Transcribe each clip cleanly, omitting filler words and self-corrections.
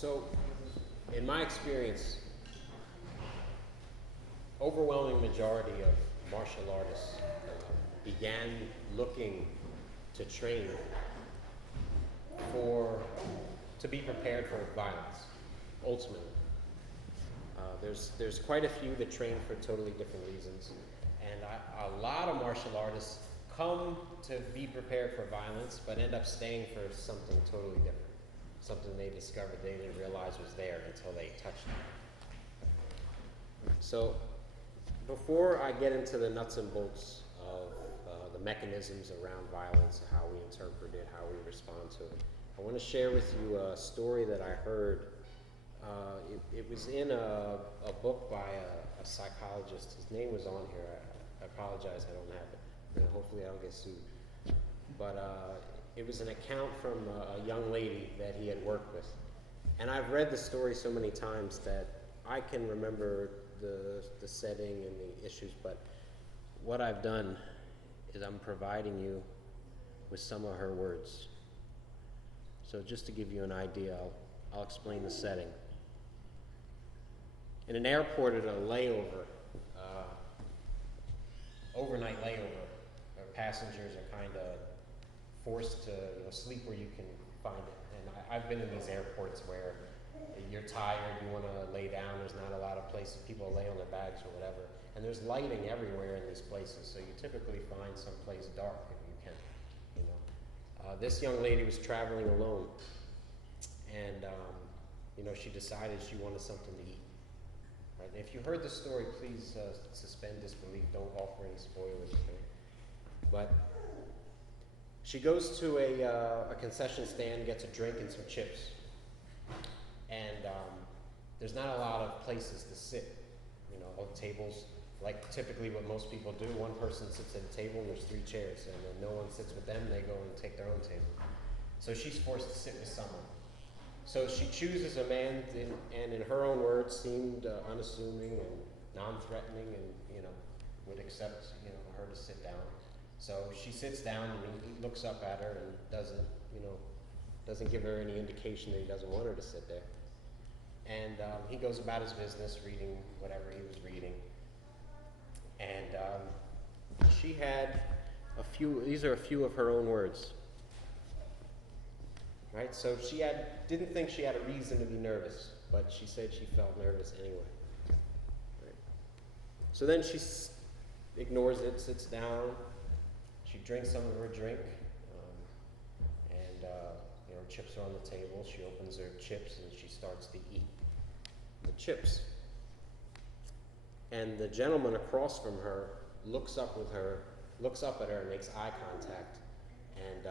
So, in my experience, overwhelming majority of martial artists began looking to train to be prepared for violence, ultimately. There's quite a few that train for totally different reasons, and a lot of martial artists come to be prepared for violence, but end up staying for something totally different, something they discovered they didn't realize was there until they touched it. So, before I get into the nuts and bolts of the mechanisms around violence, how we interpret it, how we respond to it, I want to share with you a story that I heard. It was in a book by a psychologist. His name was on here. I apologize, I don't have it. And hopefully I don't get sued. But it was an account from a young lady that he had worked with. And I've read the story so many times that I can remember the setting and the issues, but what I've done is I'm providing you with some of her words. So just to give you an idea, I'll explain the setting. In an airport at a layover, overnight layover, passengers are kind of forced to sleep where you can find it. And I've been in these airports where you're tired, you want to lay down, there's not a lot of places, people lay on their bags or whatever. And there's lighting everywhere in these places, so you typically find some place dark if you can. This young lady was traveling alone, and she decided she wanted something to eat. Right? And if you heard the story, please suspend disbelief, don't offer any spoilers. Okay? But she goes to a concession stand, gets a drink and some chips. And there's not a lot of places to sit, on tables. Like typically what most people do, one person sits at a table and there's 3 chairs, and then no one sits with them, they go and take their own table. So she's forced to sit with someone. So she chooses a man, and in her own words, seemed unassuming and non-threatening, and would accept her to sit down. So she sits down, and he looks up at her and doesn't give her any indication that he doesn't want her to sit there. And he goes about his business, reading whatever he was reading. And she had these are a few of her own words. Right? So she didn't think she had a reason to be nervous, but she said she felt nervous anyway. Right? So then she ignores it, sits down, she drinks some of her drink, and her chips are on the table. She opens her chips and she starts to eat the chips. And the gentleman across from her looks up at her and makes eye contact, and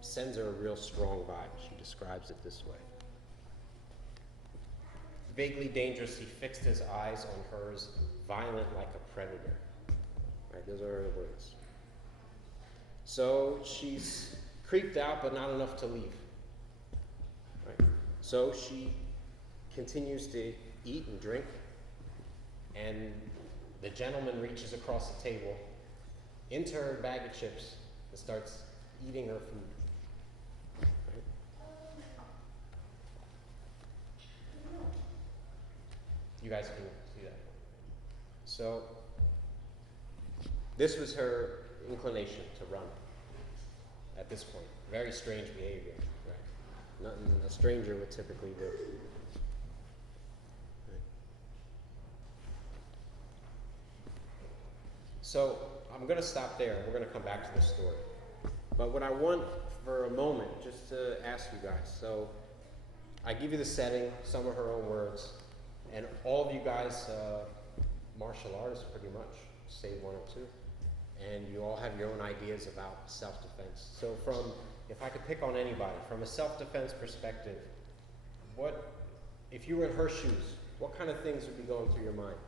sends her a real strong vibe. She describes it this way. Vaguely dangerous, he fixed his eyes on hers, violent like a predator. Right, those are her words. So she's creeped out, but not enough to leave. Right. So she continues to eat and drink, and the gentleman reaches across the table into her bag of chips and starts eating her food. Right. You guys can see that. So this was her inclination to run at this point. Very strange behavior, right? Nothing a stranger would typically do. Right. So I'm going to stop there. We're going to come back to this story. But what I want for a moment, just to ask you guys, so I give you the setting, some of her own words, and all of you guys, martial artists pretty much, save one or two, and you all have your own ideas about self-defense. So if I could pick on anybody, from a self-defense perspective, if you were in her shoes, what kind of things would be going through your mind?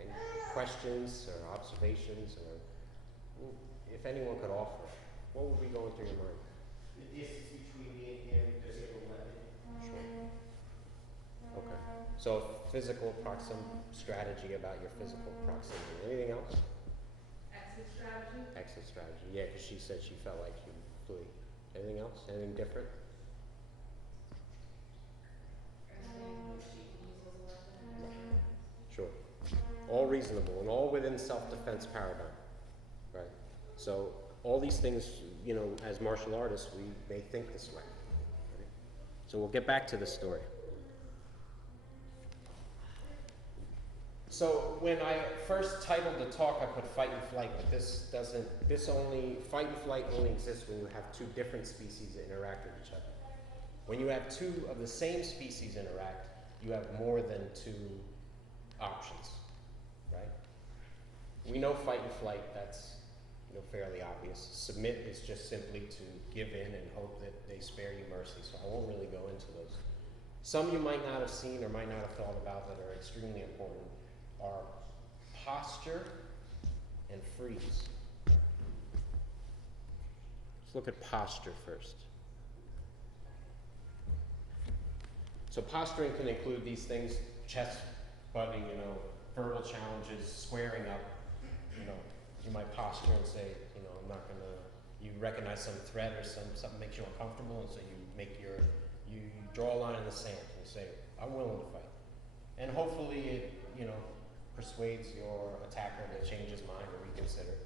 Any questions or observations, or if anyone could offer, what would be going through your mind? The distance between me and him, does he have a weapon? Sure. Okay. So physical strategy about your physical proximity. Anything else? Exit strategy. Exit strategy. Yeah, because she said she felt like she would flee. Anything else? Anything different? all reasonable, and all within self-defense paradigm, right? So all these things, you know, as martial artists, we may think this way. Right? So we'll get back to the story. So when I first titled the talk, I put fight and flight, but fight and flight only exists when you have two different species that interact with each other. When you have two of the same species interact, you have more than two options, right? We know fight and flight, that's, you know, fairly obvious. Submit is just simply to give in and hope that they spare you mercy, so I won't really go into those. Some you might not have seen or might not have thought about that are extremely important are posture and freeze. Let's look at posture first. So posturing can include these things: chest butting, you know, verbal challenges, squaring up. You know, you might posture and say, you know, I'm not gonna. You recognize some threat or something makes you uncomfortable, and so you draw a line in the sand and say, I'm willing to fight. And hopefully it, you know, persuades your attacker to change his mind or reconsider.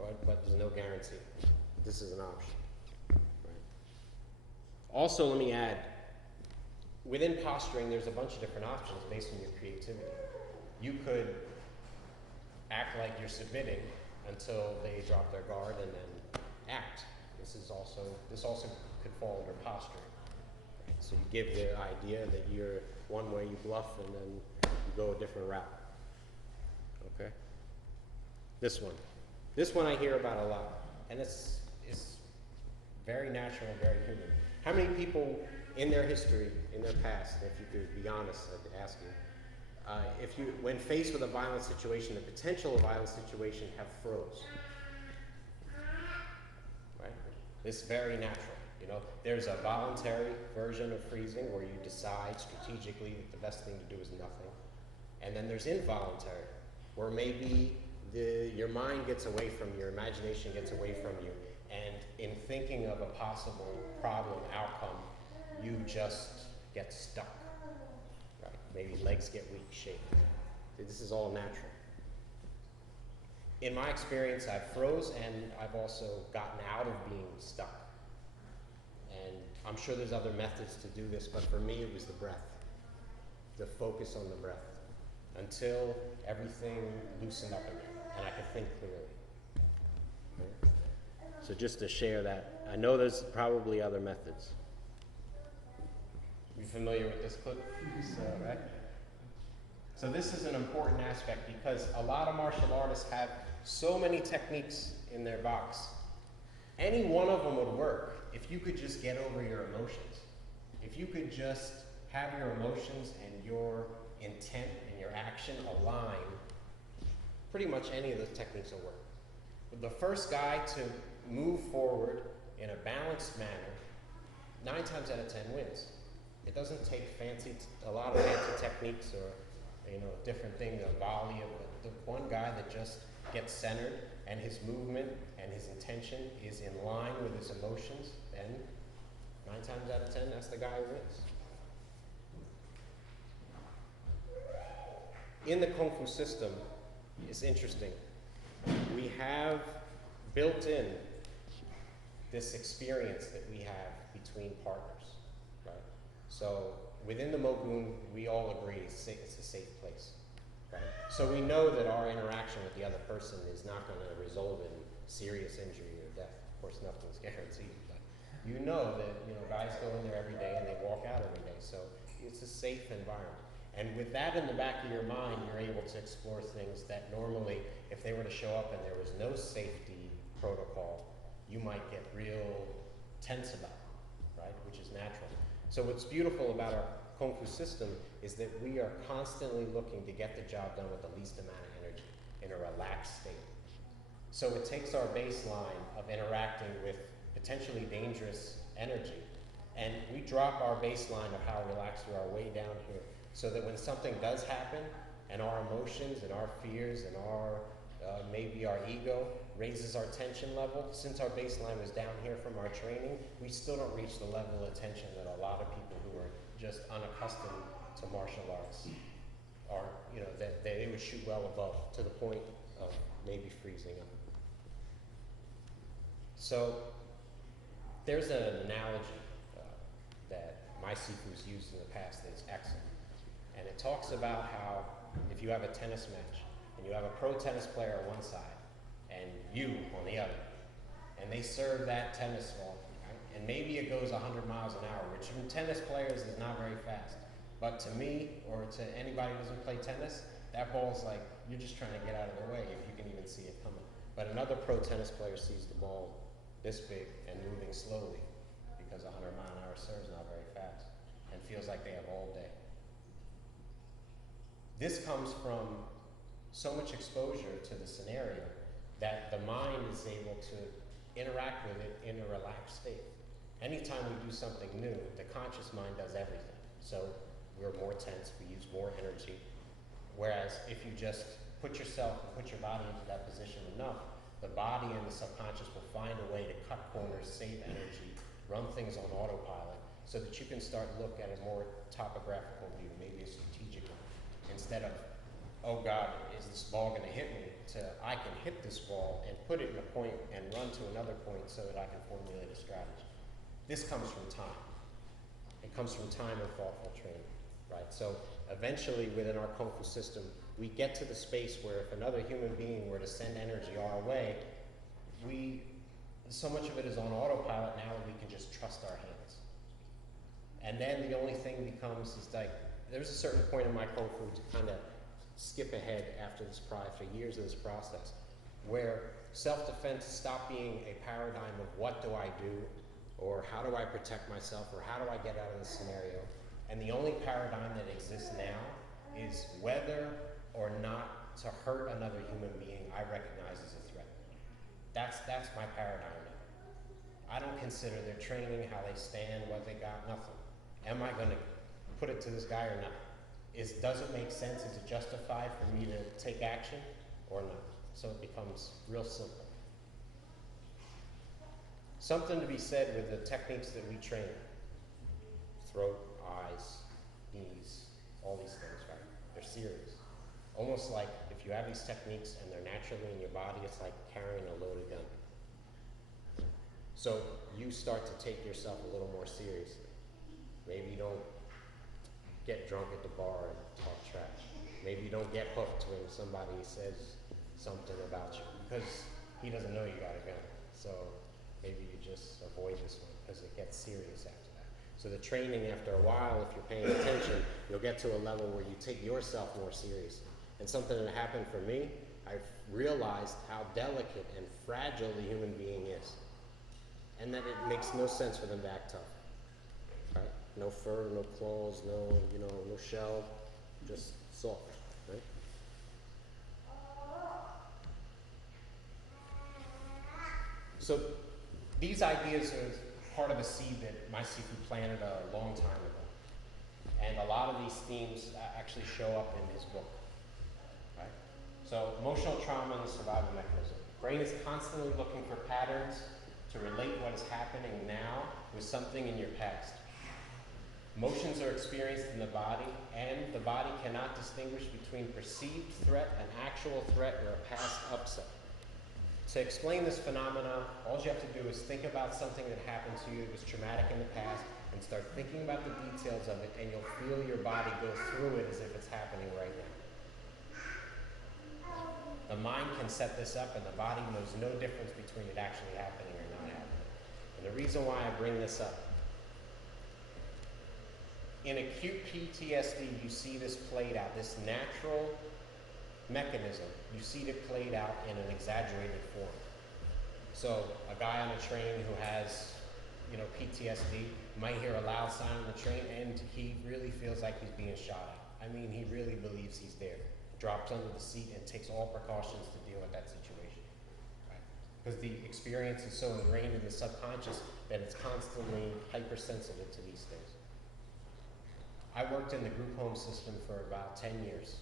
Right? But there's no guarantee. This is an option. Right? Also, let me add. Within posturing, there's a bunch of different options based on your creativity. You could act like you're submitting until they drop their guard and then act. This also could fall under posturing. Right? So you give the idea that you're one way, you bluff, and then you go a different route. Okay? This one I hear about a lot, and it's very natural and very human. How many people in their history, in their past, if you could be honest, I'd ask you, when faced with a violent situation, the potential of a violent situation, have froze? Right? It's very natural. You know, there's a voluntary version of freezing where you decide strategically that the best thing to do is nothing. And then there's involuntary, where maybe your mind gets away from you, your imagination gets away from you, and in thinking of a possible problem outcome, you just get stuck. Right? Maybe legs get weak, shake. This is all natural. In my experience, I've froze and I've also gotten out of being stuck. And I'm sure there's other methods to do this, but for me it was the breath. The focus on the breath. Until everything loosened up again and I could think clearly. Okay? So just to share that, I know there's probably other methods. You familiar with this clip? Right? So this is an important aspect because a lot of martial artists have so many techniques in their box. Any one of them would work if you could just get over your emotions. If you could just have your emotions and your intent and your action align, pretty much any of those techniques will work. But the first guy to move forward in a balanced manner, 9 times out of 10 wins. It doesn't take a lot of fancy techniques or, you know, different things, a volley, but the one guy that just gets centered and his movement and his intention is in line with his emotions, then 9 times out of 10, that's the guy who wins. In the Kung Fu system, it's interesting. We have built in this experience that we have between partners, right? So within the Mogun, we all agree it's a safe place, right? So we know that our interaction with the other person is not going to result in serious injury or death. Of course, nothing's guaranteed, but you know that, you know, guys go in there every day and they walk out every day. So it's a safe environment. And with that in the back of your mind, you're able to explore things that normally, if they were to show up and there was no safety protocol, you might get real tense about, right? Which is natural. So what's beautiful about our Kung Fu system is that we are constantly looking to get the job done with the least amount of energy in a relaxed state. So it takes our baseline of interacting with potentially dangerous energy, and we drop our baseline of how relaxed we are way down here, so that when something does happen, and our emotions and our fears and our maybe our ego raises our tension level, since our baseline was down here from our training, we still don't reach the level of tension that a lot of people who are just unaccustomed to martial arts are, you know, that they would shoot well above to the point of maybe freezing up. So there's an analogy that my Sifu's used in the past that's excellent. And it talks about how if you have a tennis match and you have a pro tennis player on one side and you on the other, and they serve that tennis ball, right? And maybe it goes 100 miles an hour, which in tennis players is not very fast. But to me, or to anybody who doesn't play tennis, that ball's like, you're just trying to get out of the way if you can even see it coming. But another pro tennis player sees the ball this big and moving slowly because 100 mile an hour serve is not very fast and feels like they have all day. This comes from so much exposure to the scenario that the mind is able to interact with it in a relaxed state. Anytime we do something new, the conscious mind does everything. So we're more tense, we use more energy. Whereas if you just put yourself and put your body into that position enough, the body and the subconscious will find a way to cut corners, save energy, run things on autopilot, so that you can start to look at a more topographical view, maybe a strategic one. Instead of, oh God, is this ball gonna hit me? To, I can hit this ball and put it in a point and run to another point so that I can formulate a strategy. This comes from time. It comes from time and thoughtful training, right? So eventually within our Kung Fu system, we get to the space where if another human being were to send energy our way, so much of it is on autopilot now that we can just trust our hands. And then the only thing becomes is like, there's a certain point in my Kung Fu to kind of skip ahead after years of this process, where self-defense stopped being a paradigm of what do I do, or how do I protect myself, or how do I get out of this scenario. And the only paradigm that exists now is whether or not to hurt another human being I recognize as a threat. That's my paradigm now. I don't consider their training, how they stand, what they got, nothing. Am I gonna put it to this guy or not? Does it make sense? Is it justified for me to take action or not? So it becomes real simple. Something to be said with the techniques that we train. Throat, eyes, knees, all these things, right? They're serious. Almost like if you have these techniques and they're naturally in your body, it's like carrying a loaded gun. So you start to take yourself a little more seriously. Maybe you don't get drunk at the bar and talk trash. Maybe you don't get hooked when somebody says something about you because he doesn't know you got a gun. So maybe you just avoid this one because it gets serious after that. So the training, after a while, if you're paying attention, you'll get to a level where you take yourself more seriously. And something that happened for me, I realized how delicate and fragile the human being is. And that it makes no sense for them to act tough. Right? No fur, no claws, no shell, just soft, right? So these ideas are part of a seed that my Sifu planted a long time ago. And a lot of these themes actually show up in his book, right? So emotional trauma and the survival mechanism. Brain is constantly looking for patterns to relate what is happening now with something in your past. Emotions are experienced in the body, and the body cannot distinguish between perceived threat, an actual threat, or a past upset. To explain this phenomena, all you have to do is think about something that happened to you that was traumatic in the past, and start thinking about the details of it, and you'll feel your body go through it as if it's happening right now. The mind can set this up, and the body knows no difference between it actually happening or not happening. And the reason why I bring this up, in acute PTSD, you see this played out, this natural mechanism, you see it played out in an exaggerated form. So a guy on a train who has, PTSD might hear a loud sound on the train and he really feels like he's being shot at. I mean, he really believes he's there. Drops under the seat and takes all precautions to deal with that situation, right? Because the experience is so ingrained in the subconscious that it's constantly hypersensitive to these things. I worked in the group home system for about 10 years,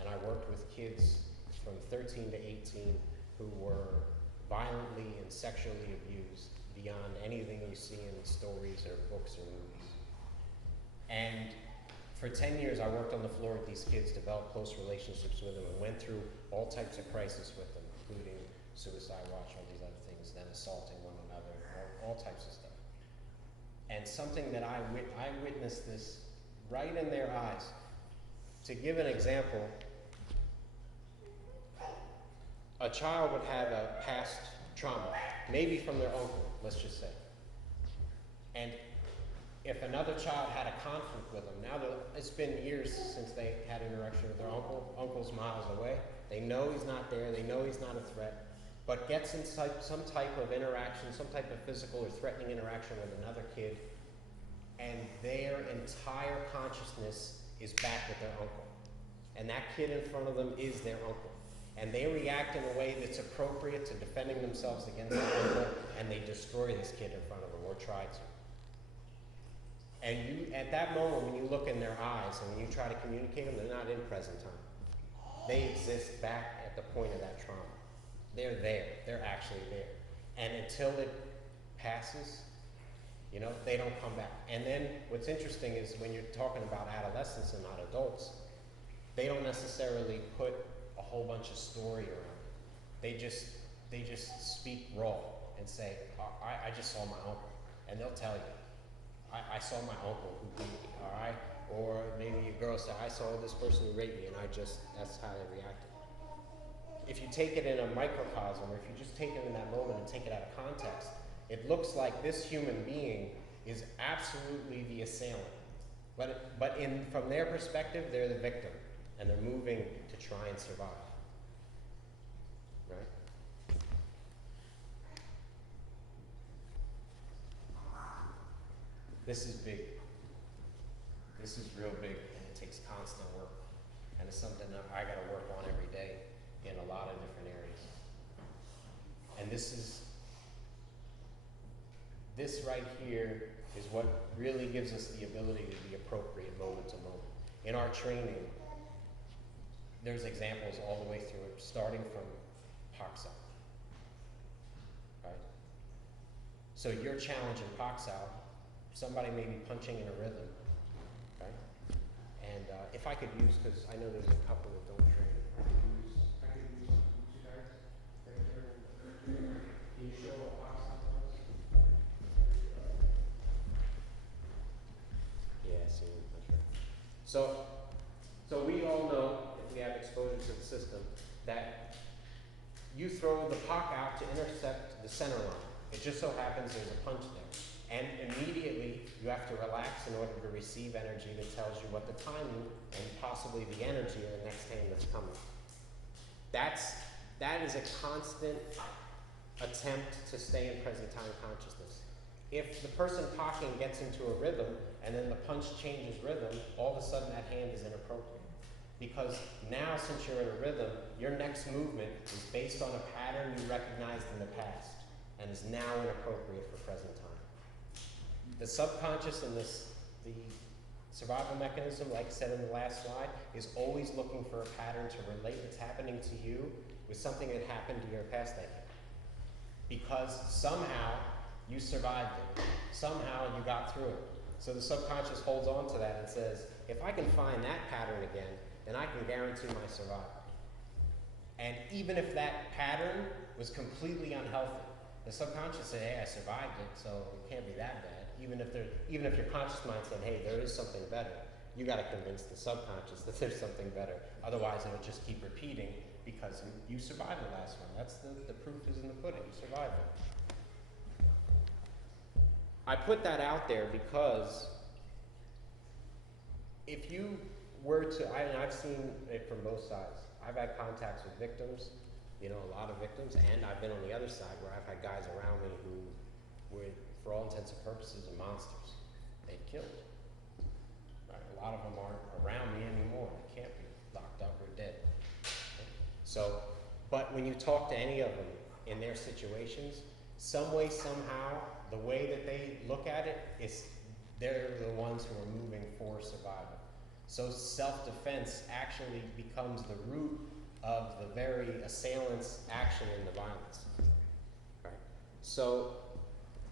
and I worked with kids from 13 to 18 who were violently and sexually abused beyond anything you see in stories or books or movies. And For 10 years, I worked on the floor with these kids, developed close relationships with them, and went through all types of crises with them, including suicide watch, all these other things, then assaulting one another, all types of stuff. And something that I witnessed this right in their eyes. To give an example, a child would have a past trauma, maybe from their uncle, let's just say. And if another child had a conflict with them, now that it's been years since they had interaction with their uncle, uncle's miles away, they know he's not there, they know he's not a threat, but gets in some type of interaction, some type of physical or threatening interaction with another kid, and their entire consciousness is back with their uncle. And that kid in front of them is their uncle. And they react in a way that's appropriate to defending themselves against their uncle, and they destroy this kid in front of them, or try to. And you, at that moment, when you look in their eyes and when you try to communicate them, they're not in present time. They exist back at the point of that trauma. They're there. They're actually there. And until it passes, you know, they don't come back. And then what's interesting is when you're talking about adolescents and not adults, they don't necessarily put a whole bunch of story around it. They just speak raw and say, I just saw my uncle. And they'll tell you, I saw my uncle who beat me, all right? Or maybe a girl said, I saw this person who raped me, and that's how they reacted. If you take it in a microcosm, or if you just take it in that moment and take it out of context, it looks like this human being is absolutely the assailant. But from their perspective, they're the victim, and they're moving to try and survive, right? This is big. This is real big, and it takes constant work. And it's something that I gotta work on every day in a lot of different areas. And this right here is what really gives us the ability to be appropriate moment to moment. In our training, there's examples all the way through it, starting from Paksa, right? So you're challenging Paksa, somebody may be punching in a rhythm, right? And if I could use, because I know there's a couple that don't train. I could use two guys right there. Can you show what Paksa does? Yeah, see, that's right. So we all know, if we have exposure to the system, that you throw the puck out to intercept the center line. It just so happens there's a punch there. And immediately you have to relax in order to receive energy that tells you what the timing and possibly the energy of the next hand that's coming. That is a constant attempt to stay in present time consciousness. If the person talking gets into a rhythm and then the punch changes rhythm, all of a sudden that hand is inappropriate. Because now, since you're in a rhythm, your next movement is based on a pattern you recognized in the past and is now inappropriate for present time. The subconscious and the survival mechanism, like I said in the last slide, is always looking for a pattern to relate what's happening to you with something that happened to your past decade. Because somehow you survived it. Somehow you got through it. So the subconscious holds on to that and says, if I can find that pattern again, then I can guarantee my survival. And even if that pattern was completely unhealthy, the subconscious said, hey, I survived it, so it can't be that bad. Even if your conscious mind said, hey, there is something better, you got to convince the subconscious that there's something better. Otherwise, it'll just keep repeating because you survived the last one. That's the proof is in the pudding. You survived it. I put that out there because if you were to, I've seen it from both sides. I've had contacts with victims, you know, a lot of victims, and I've been on the other side where I've had guys around me who were, for all intents and purposes, are monsters. They've killed. Right? A lot of them aren't around me anymore. They can't be locked up or dead. Okay? So, but when you talk to any of them in their situations, some way, somehow, the way that they look at it is they're the ones who are moving for survival. So self-defense actually becomes the root of the very assailant's action in the violence. Right? So,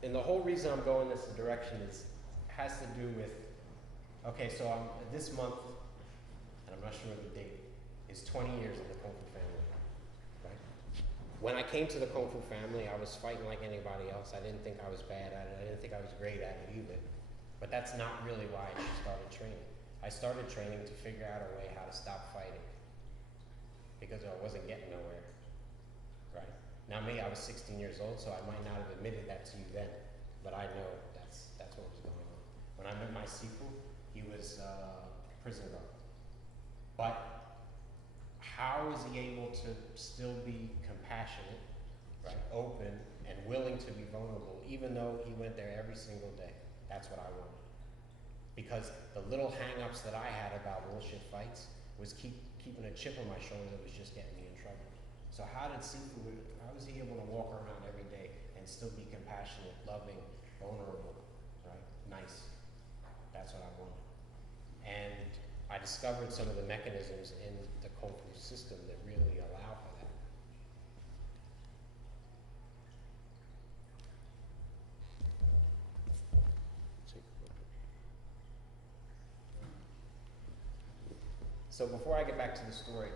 and the whole reason I'm going this direction has to do with Okay, so this month, and I'm not sure of the date, is 20 years in the Kung Fu family, right? When I came to the Kung Fu family, I was fighting like anybody else. I didn't think I was bad at it. I didn't think I was great at it either. But that's not really why I started training. I started training to figure out a way how to stop fighting because I wasn't getting nowhere, right? Now me, I was 16 years old, so I might not have admitted that to you then, but I know that's what was going on. When I met my Sifu, he was prison guard. But how is he able to still be compassionate, right, open, and willing to be vulnerable, even though he went there every single day? That's what I wanted. Because the little hang-ups that I had about bullshit fights was keeping a chip on my shoulder that was just getting me in trouble. So how was he able to walk around every day and still be compassionate, loving, vulnerable, right, nice? That's what I wanted. And I discovered some of the mechanisms in the Kung Fu system that really allow for that. So before I get back to the story,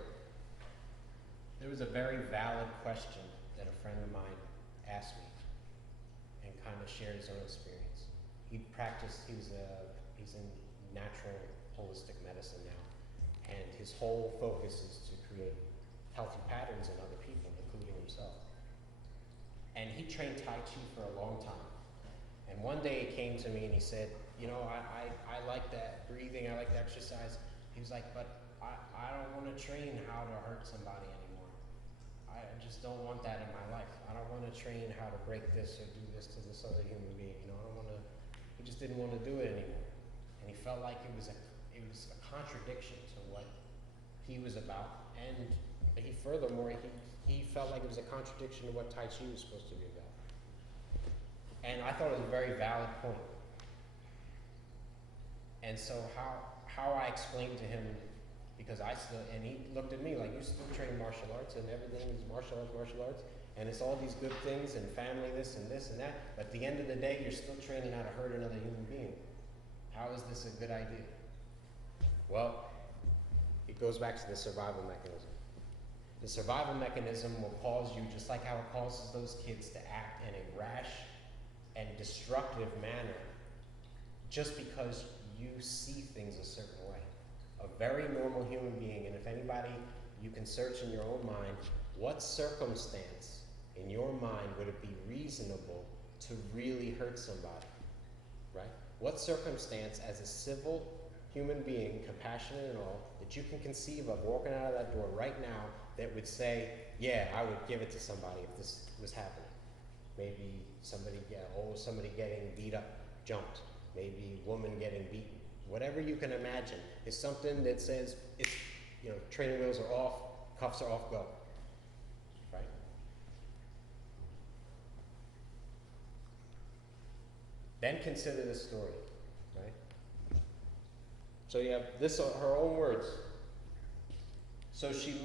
there was a very valid question that a friend of mine asked me and kind of shared his own experience. He's in natural holistic medicine now, and his whole focus is to create healthy patterns in other people, including himself. And he trained Tai Chi for a long time. And one day he came to me and he said, you know, I like that breathing, I like the exercise. He was like, but I don't want to train how to hurt somebody anymore. I just don't want that in my life. I don't want to train how to break this or do this to this other human being. You know, I don't want to. He just didn't want to do it anymore, and he felt like it was a contradiction to what he was about. And furthermore, he felt like it was a contradiction to what Tai Chi was supposed to be about. And I thought it was a very valid point. And so how I explained to him, because and he looked at me like, you still train martial arts and everything is martial arts, and it's all these good things and family this and that, but at the end of the day, you're still training how to hurt another human being. How is this a good idea? Well, it goes back to the survival mechanism. The survival mechanism will cause you, just like how it causes those kids to act in a rash and destructive manner, just because you see things a certain way. A very normal human being, and if anybody, you can search in your own mind, what circumstance in your mind would it be reasonable to really hurt somebody, right? What circumstance as a civil human being, compassionate and all, that you can conceive of walking out of that door right now that would say, yeah, I would give it to somebody if this was happening? Maybe somebody getting beat up, jumped, maybe a woman getting beaten. Whatever you can imagine is something that says, it's, you know, training wheels are off, cuffs are off, go, right? Then consider this story, right? So you have this, her own words. So she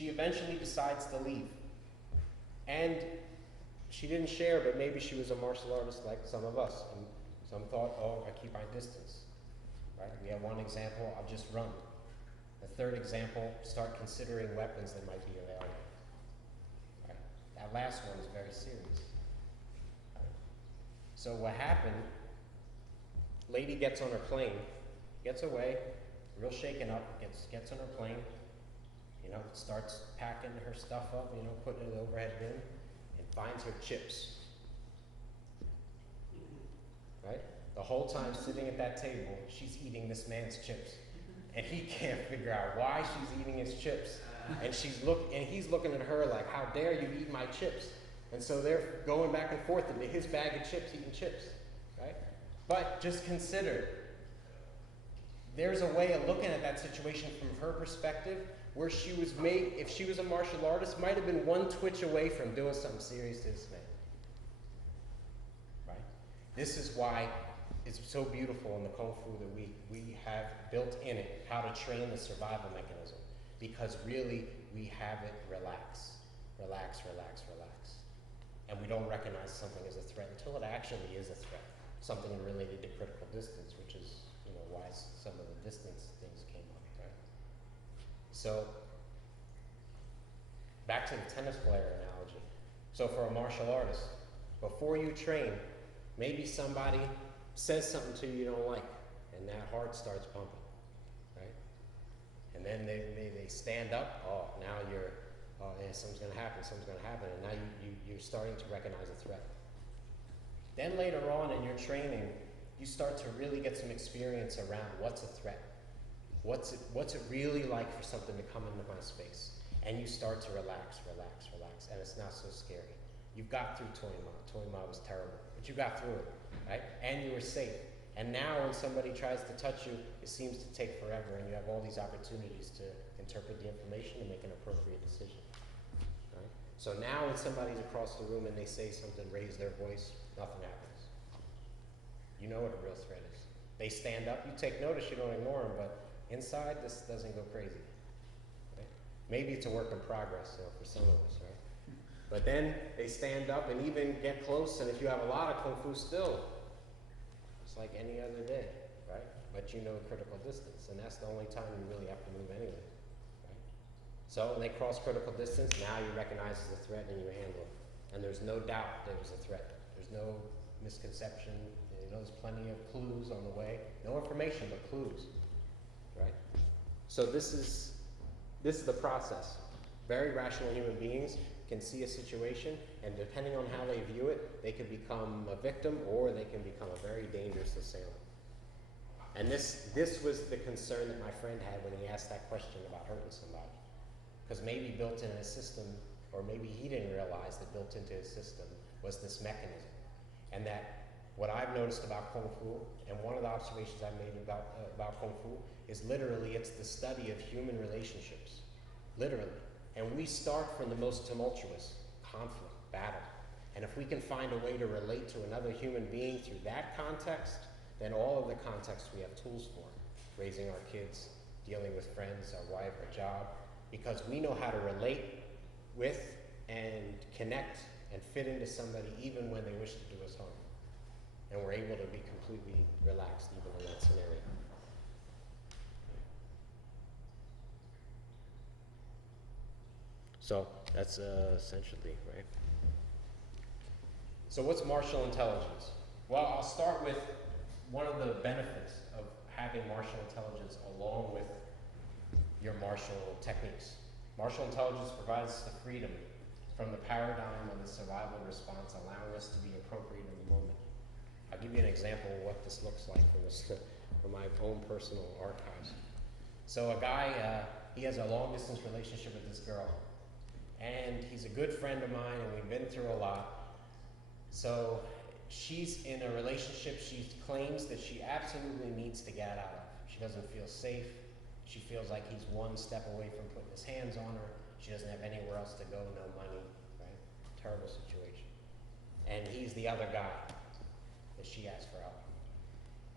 eventually decides to leave. And she didn't share, but maybe she was a martial artist like some of us. And some thought, oh, I keep my distance. Right? We have one example, I'll just run. The third example, start considering weapons that might be available. Right? That last one is very serious. Right? So what happened, lady gets on her plane, gets away, real shaken up, gets on her plane, you know, starts packing her stuff up, you know, putting it in the overhead bin, and finds her chips. Right? The whole time sitting at that table, she's eating this man's chips. And he can't figure out why she's eating his chips. And he's looking at her like, how dare you eat my chips? And so they're going back and forth into his bag of chips, eating chips, right? But just consider, there's a way of looking at that situation from her perspective where if she was a martial artist, might have been one twitch away from doing something serious to this man. Right? This is why it's so beautiful in the Kung Fu that we have built in it how to train the survival mechanism. Because really, we have it relax. Relax, relax, relax. And we don't recognize something as a threat until it actually is a threat. Something related to critical distance, which is why some of the distance things came up, right? So, back to the tennis player analogy. So for a martial artist, before you train, maybe somebody says something to you don't like, and that heart starts pumping, right? And then they stand up, oh, now you're, oh, yeah, something's gonna happen, and now you're starting to recognize a threat. Then later on in your training, you start to really get some experience around what's a threat. What's it really like for something to come into my space? And you start to relax, and it's not so scary. You've got through Toima. Toima was terrible, but you got through it, right? And you were safe. And now when somebody tries to touch you, it seems to take forever, and you have all these opportunities to interpret the information and make an appropriate decision, right? So now when somebody's across the room and they say something, raise their voice, nothing happens. You know what a real threat is. They stand up, you take notice, you don't ignore them, but inside, this doesn't go crazy. Right? Maybe it's a work in progress, for some of us, right? But then they stand up and even get close, and if you have a lot of Kung Fu still, it's like any other day, right? But you know critical distance, and that's the only time you really have to move anyway, right? So when they cross critical distance, now you recognize it's a threat and you handle it. And there's no doubt there was a threat. There's no misconception. There's plenty of clues on the way. No information, but clues, right? So this is the process. Very rational human beings can see a situation, and depending on how they view it, they can become a victim or they can become a very dangerous assailant. And this was the concern that my friend had when he asked that question about hurting somebody. Because maybe built in his system, or maybe he didn't realize that built into his system was this mechanism. And that what I've noticed about Kung Fu, and one of the observations I made about Kung Fu, is literally it's the study of human relationships. Literally. And we start from the most tumultuous conflict, battle. And if we can find a way to relate to another human being through that context, then all of the contexts we have tools for. Raising our kids, dealing with friends, our wife, our job. Because we know how to relate with and connect and fit into somebody even when they wish to do us harm. And we're able to be completely relaxed even in that scenario. So that's essentially, right? So what's martial intelligence? Well, I'll start with one of the benefits of having martial intelligence along with your martial techniques. Martial intelligence provides the freedom from the paradigm of the survival response, allowing us to be appropriate in the moment. I'll give you an example of what this looks like from my own personal archives. So a guy, he has a long distance relationship with this girl. And he's a good friend of mine, and we've been through a lot. So she's in a relationship she claims that she absolutely needs to get out of. She doesn't feel safe. She feels like he's one step away from putting his hands on her. She doesn't have anywhere else to go, no money, right? Terrible situation. And he's the other guy that she asks for help.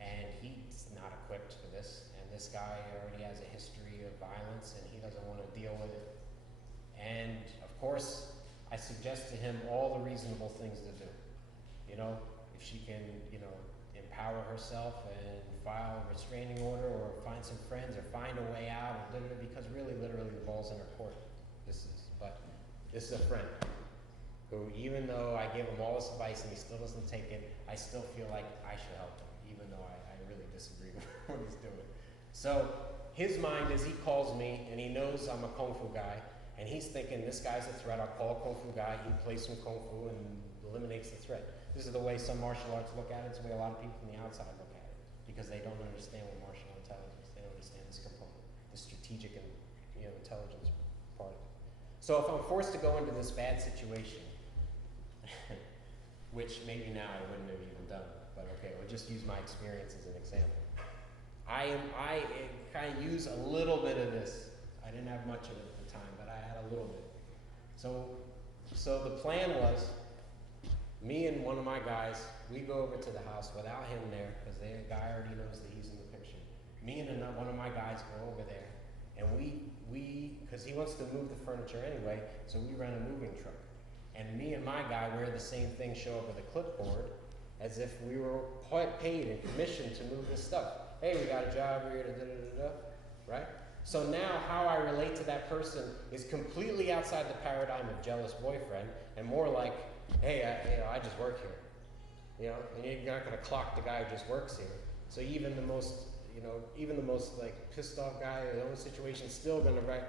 And he's not equipped for this. And this guy already has a history of violence, and he doesn't want to deal with it. And of course, I suggest to him all the reasonable things to do. If she can, empower herself and file a restraining order, or find some friends, or find a way out, because really, literally, the ball's in her court. But this is a friend who, even though I give him all this advice and he still doesn't take it, I still feel like I should help him, even though I really disagree with what he's doing. So his mind is, he calls me, and he knows I'm a Kung Fu guy. And he's thinking, this guy's a threat, I'll call a Kung Fu guy, he plays some Kung Fu and eliminates the threat. This is the way some martial arts look at it, it's the way a lot of people from the outside look at it. Because they don't understand what martial intelligence, they don't understand this component, the strategic and intelligence part of it. So if I'm forced to go into this bad situation, which maybe now I wouldn't have even done, but okay, we'll just use my experience as an example. I kind of use a little bit of this. I didn't have much of it at the time, but I had a little bit. So the plan was, me and one of my guys, we go over to the house without him there, because the guy already knows that he's in the picture. Me and one of my guys go over there, and because he wants to move the furniture anyway, so we rent a moving truck. And me and my guy wear the same thing, show up with a clipboard, as if we were paid and commissioned to move this stuff. hey, we got a job here, da da da da, right? So now how I relate to that person is completely outside the paradigm of jealous boyfriend and more like, hey, I just work here. You know, and you're not gonna clock the guy who just works here. So even the most, even the most like pissed off guy in his own situation is still gonna write,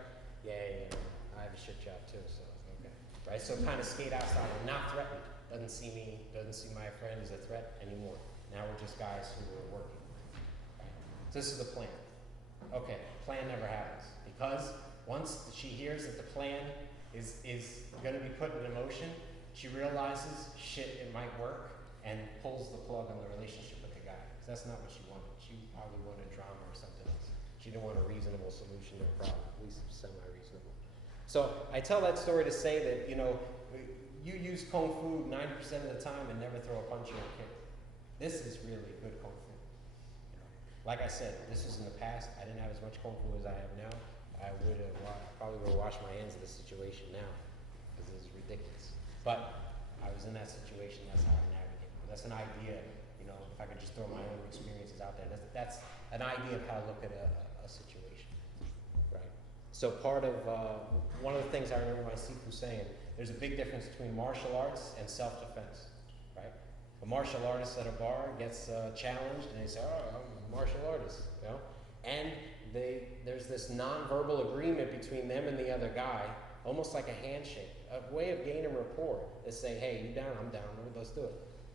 yeah, I have a shit job too, so okay. Right? So kind of skate outside and not threatened. Doesn't see my friend as a threat anymore. Now we're just guys who are working. Right? So this is the plan. Okay, plan never happens. Because once she hears that the plan is gonna be put in motion, she realizes, shit, it might work, and pulls the plug on the relationship with the guy. Because that's not what she wanted. She probably wanted drama or something else. She didn't want a reasonable solution to a problem, at least semi-reasonable. So I tell that story to say that, you use Kung Fu 90% of the time and never throw a punch or a kick. This is really good Kung Fu. Like I said, this is in the past. I didn't have as much Kung Fu as I have now. I would have probably would have washed my hands of this situation now because it was ridiculous. But I was in that situation. That's how I navigate. That's an idea. If I could just throw my own experiences out there, that's an idea of how to look at a situation, right? So part of one of the things I remember my Sifu saying, there's a big difference between martial arts and self-defense, right? A martial artist at a bar gets challenged, and they say, "Oh, I'm a martial artist," and there's this non-verbal agreement between them and the other guy, almost like a handshake, a way of gaining rapport. They say, "Hey, you down? I'm down. Let's do it,"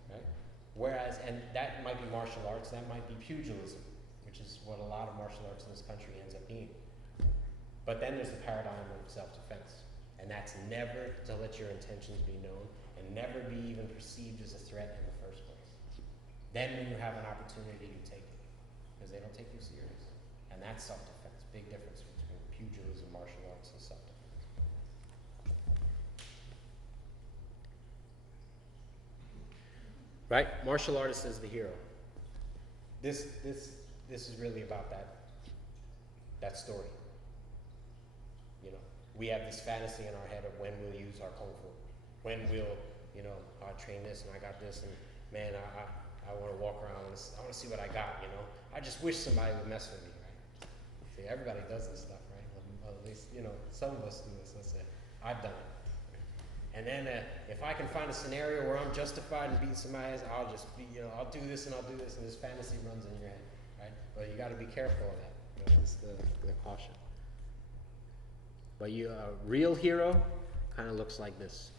right? Whereas, and that might be martial arts, that might be pugilism, which is what a lot of martial arts in this country ends up being. But then there's the paradigm of self-defense, and that's never to let your intentions be known and never be even perceived as a threat in the first place. Then when you have an opportunity to take it, because they don't take you serious. And that's self-defense. Big difference between pugilism, martial arts, and self-defense. Right? Martial artist is the hero. This is really about that story. We have this fantasy in our head of when we'll use our Kung Fu. When we'll, I train this and I got this and man, I want to walk around, I want to see what I got, I just wish somebody would mess with me, right? See, everybody does this stuff, right? Well, at least, some of us do this, let's say. I've done it. And then if I can find a scenario where I'm justified in beating somebody else, I'll just be, I'll do this and I'll do this, and this fantasy runs in your head, right? But you got to be careful of that. It's the caution. But a real hero kind of looks like this.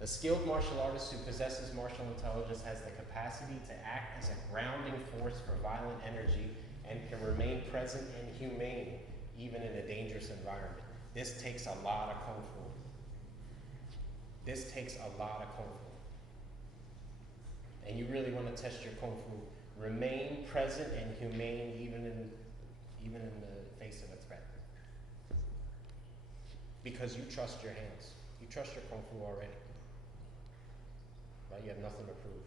A skilled martial artist who possesses martial intelligence has the capacity to act as a grounding force for violent energy and can remain present and humane even in a dangerous environment. This takes a lot of Kung Fu. This takes a lot of Kung Fu. And you really want to test your Kung Fu. Remain present and humane even in the face of a threat. Because you trust your hands. You trust your Kung Fu already. Right? You have nothing to prove.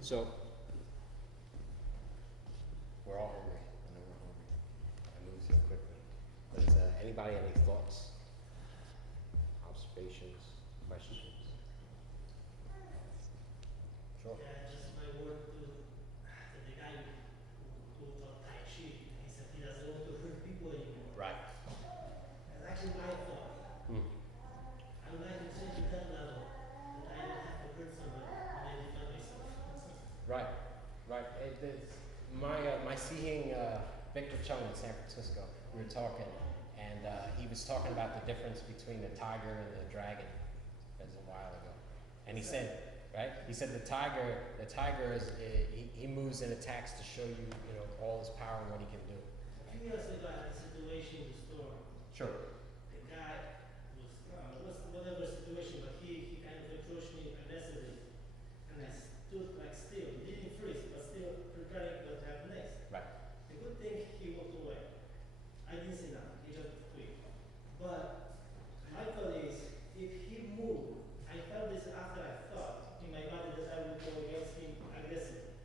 So, we're all hungry. I know we're hungry. I move so quickly. But anybody have any thoughts, observations, questions? Sure. Yeah, just my word to the guy who taught Tai Chi. He said he doesn't want to hurt people anymore. Right. That's actually my thought. I would like to change to that level, that I don't have to hurt somebody when I defend myself. Right. My seeing Victor Chung in San Francisco, we were talking, and he was talking about the difference between the tiger and the dragon. That was a while ago, and he said, right? He said the tiger is he moves and attacks to show you, all his power and what he can do. A few years ago, I had a situation in the store. Sure. The guy was whatever situation, but he kind of approached me aggressively, and I stood like still. He didn't freeze, but still preparing what happened next. Right. The good thing he walked away. I didn't see nothing. He just quit. But my thought is, if he moved, I felt this after I thought in my body that I would go against him aggressively.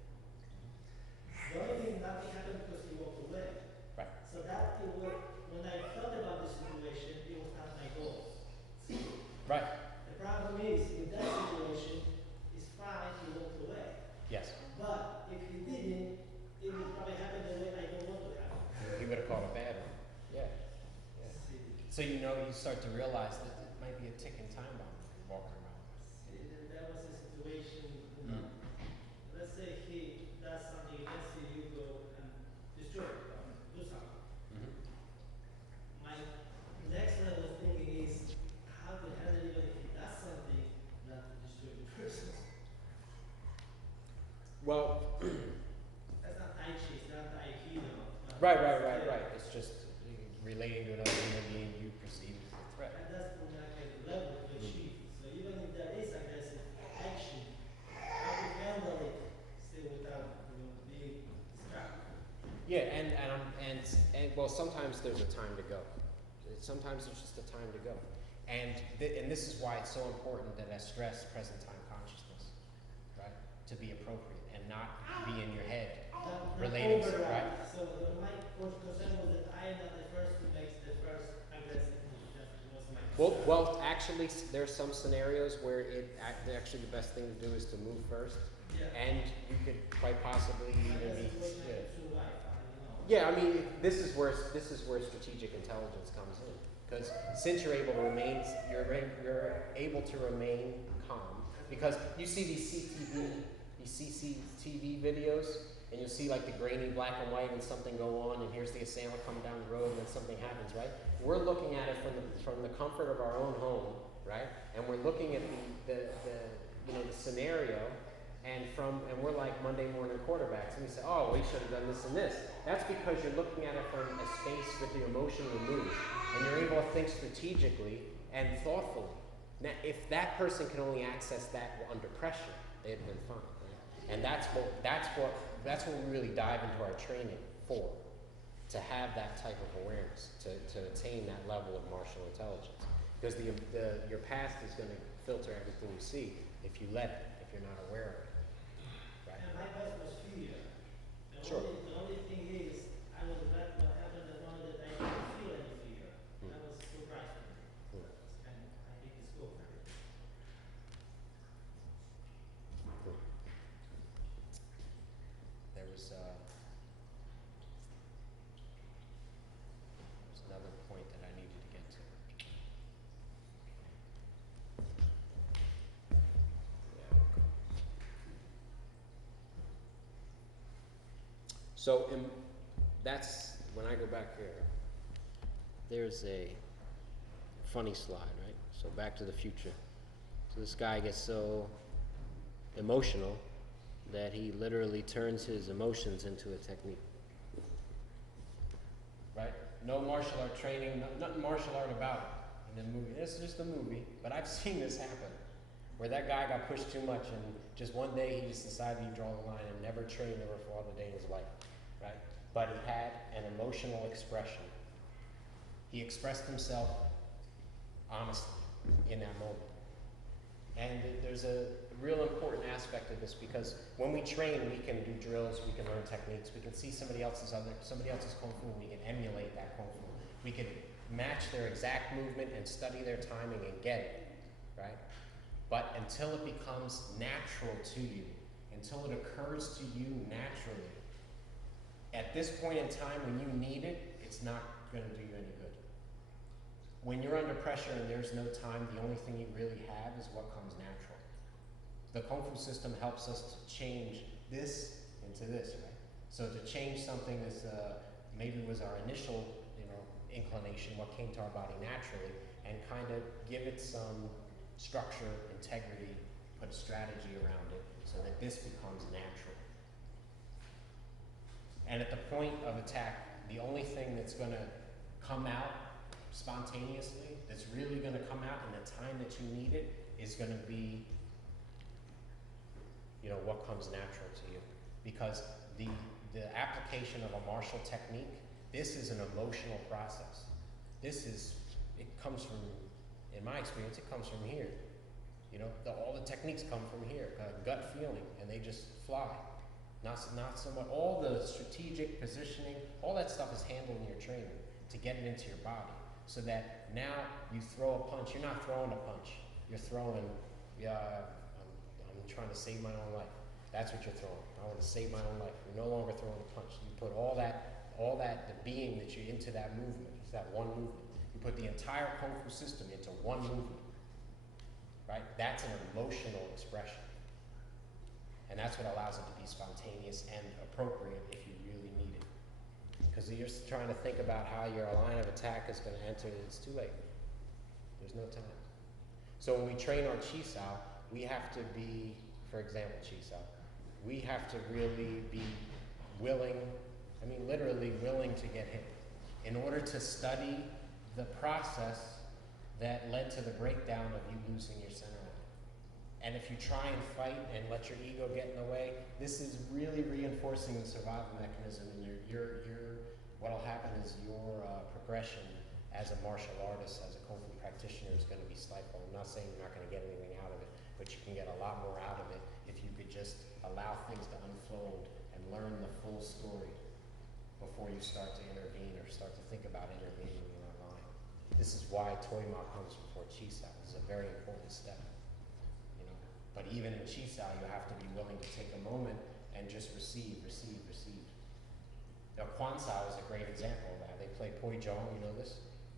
So you know, you start to realize that it might be a ticking time bomb walking around. See, that was a situation, you know, let's say he does something, let's say you go and destroy it, do something. Mm-hmm. My next level of thinking is how to handle even if he does something not to destroy the person. Well, That's not Tai Chi, it's not Aikido. But right. It's just relating to another human being you perceive as a threat. And that's the level to achieve. So even if there is aggressive action, how to handle it still without, you know, being distracted. Yeah, and well, sometimes there's a time to go. Sometimes there's just a time to go, and this is why it's so important that I stress present time consciousness, right? To be appropriate and not be in your head relating to, right? So my concern was that I am not the first who makes the first aggressive move. That was my concern. Well, actually, there's some scenarios where actually the best thing to do is to move first, Yeah. and you could quite possibly even be. Yeah. Yeah, I mean, this is where strategic intelligence comes in, because since you're able to remain, you're able to remain calm, because you see these CCTV videos, and you'll see like the grainy black and white and something go on, and here's the assailant coming down the road, and then something happens, right? We're looking at it from the comfort of our own home, right? And we're looking at the scenario. And we're like Monday morning quarterbacks, and we say, oh, we should have done this and this. That's because you're looking at it from a space with the emotion removed, and you're able to think strategically and thoughtfully. Now, if that person can only access that under pressure, they'd have been fine. Right? And that's what we really dive into our training for, to have that type of awareness, to attain that level of martial intelligence. Because your past is going to filter everything you see if you let it, if you're not aware of it. And my best was fear. Sure. The only thing is, I was glad what happened that one that I didn't feel any fear. That was surprising. That's kind of, I think it's cool. There was another point that I needed to get to. So that's when I go back here. There's a funny slide, right? So Back to the Future. So this guy gets so emotional that he literally turns his emotions into a technique. Right? No martial art training, nothing martial art about it in the movie. This is just a movie, but I've seen this happen. Where that guy got pushed too much, and just one day he just decided he'd draw the line and never train ever for all the day of his life, right? But he had an emotional expression. He expressed himself honestly in that moment. And there's a real important aspect of this, because when we train, we can do drills, we can learn techniques, we can see somebody else's kung fu, and we can emulate that kung fu. We can match their exact movement and study their timing and get it, right? But until it becomes natural to you, until it occurs to you naturally, at this point in time when you need it, it's not going to do you any good. When you're under pressure and there's no time, the only thing you really have is what comes natural. The Kung Fu system helps us to change this into this, right? So to change something that's maybe was our initial, inclination, what came to our body naturally, and kind of give it some structure, integrity, put a strategy around it so that this becomes natural. And at the point of attack, the only thing that's going to come out spontaneously, that's really going to come out in the time that you need it, is going to be, what comes natural to you. Because the application of a martial technique, this is an emotional process. It comes from, in my experience, it comes from here. All the techniques come from here, gut feeling, and they just fly. Not so much, all the strategic positioning, all that stuff is handled in your training to get it into your body. So that now you throw a punch, you're not throwing a punch, you're throwing, I'm trying to save my own life. That's what you're throwing. I want to save my own life. You're no longer throwing a punch. You put all that, the being that you're into that movement, it's that one movement. You put the entire Kung Fu system into one movement, right? That's an emotional expression. And that's what allows it to be spontaneous and appropriate if you really need it. Because you're just trying to think about how your line of attack is going to enter, it's too late. There's no time. So when we train our Chi Sao, we have to be, for example, Chi Sao, we have to really be willing, I mean literally willing to get hit in order to study the process that led to the breakdown of you losing your center line. And if you try and fight and let your ego get in the way, this is really reinforcing the survival mechanism, and what'll happen is your progression as a martial artist, as a Kung Fu practitioner is going to be stifled. I'm not saying you're not going to get anything out of it, but you can get a lot more out of it if you could just allow things to unfold and learn the full story before you start to intervene or start to think about intervening in that line. This is why Toi Ma comes before Chi Sao. This is a very important step. But even in Chi Sao, you have to be willing to take a moment and just receive, receive, receive. Now, Quan Sao is a great example of that. They play Poi Jong, you know this?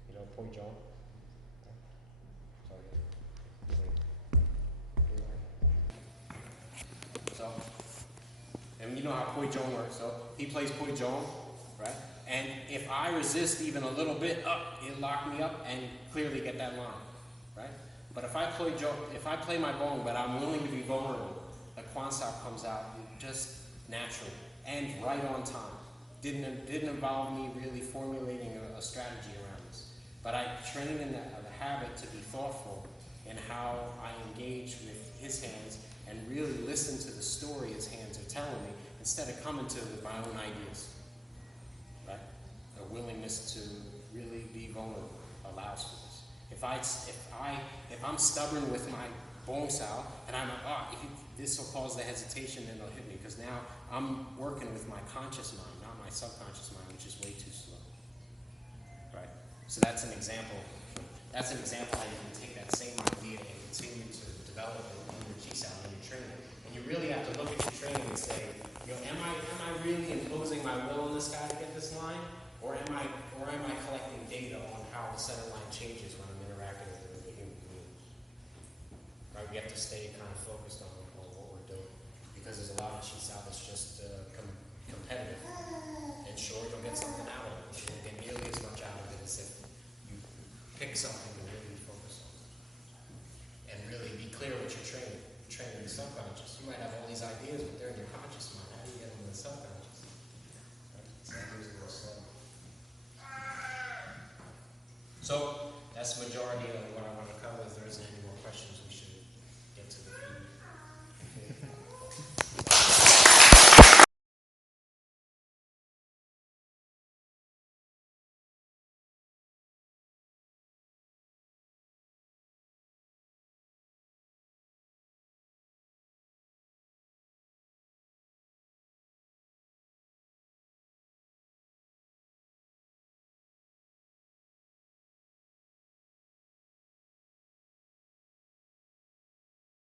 You know Poi Jong? So, and you know how Poi Jong works. So, he plays Poi Jong, right? And if I resist even a little bit, it'll lock me up and clearly get that line, right? But if I play my bong, but I'm willing to be vulnerable, the Quan Sao comes out just naturally and right on time. Didn't involve me really formulating a strategy around this. But I trained in the habit to be thoughtful in how I engage with his hands and really listen to the story his hands are telling me instead of coming to with my own ideas. Right? A willingness to really be vulnerable allows for this. If I'm stubborn with my bong sao and I'm like, this will cause the hesitation and it'll hit me because now I'm working with my conscious mind, not my subconscious mind, which is way too slow. Right? So that's an example. That's an example how you can take that same idea and continue to develop it in your Chi Sao when you're training. And you really have to look at your training and say, am I really imposing my will on this guy to get this line? Or am I collecting data on how the center line changes when I'm interacting with a human being? Right? We have to stay kind of focused on what we're doing. Because there's a lot of Chi Sao that's just competitive. And sure, you'll get something out of it, but you won't get nearly as much out of it as if you pick something to really focus on. And really be clear what you're training. You're training the subconscious. You might have all these ideas, but they're in your conscious mind. How do you get them in the subconscious? Right? So that moves a little slow. So that's the majority of what I want to cover. If there isn't any more questions,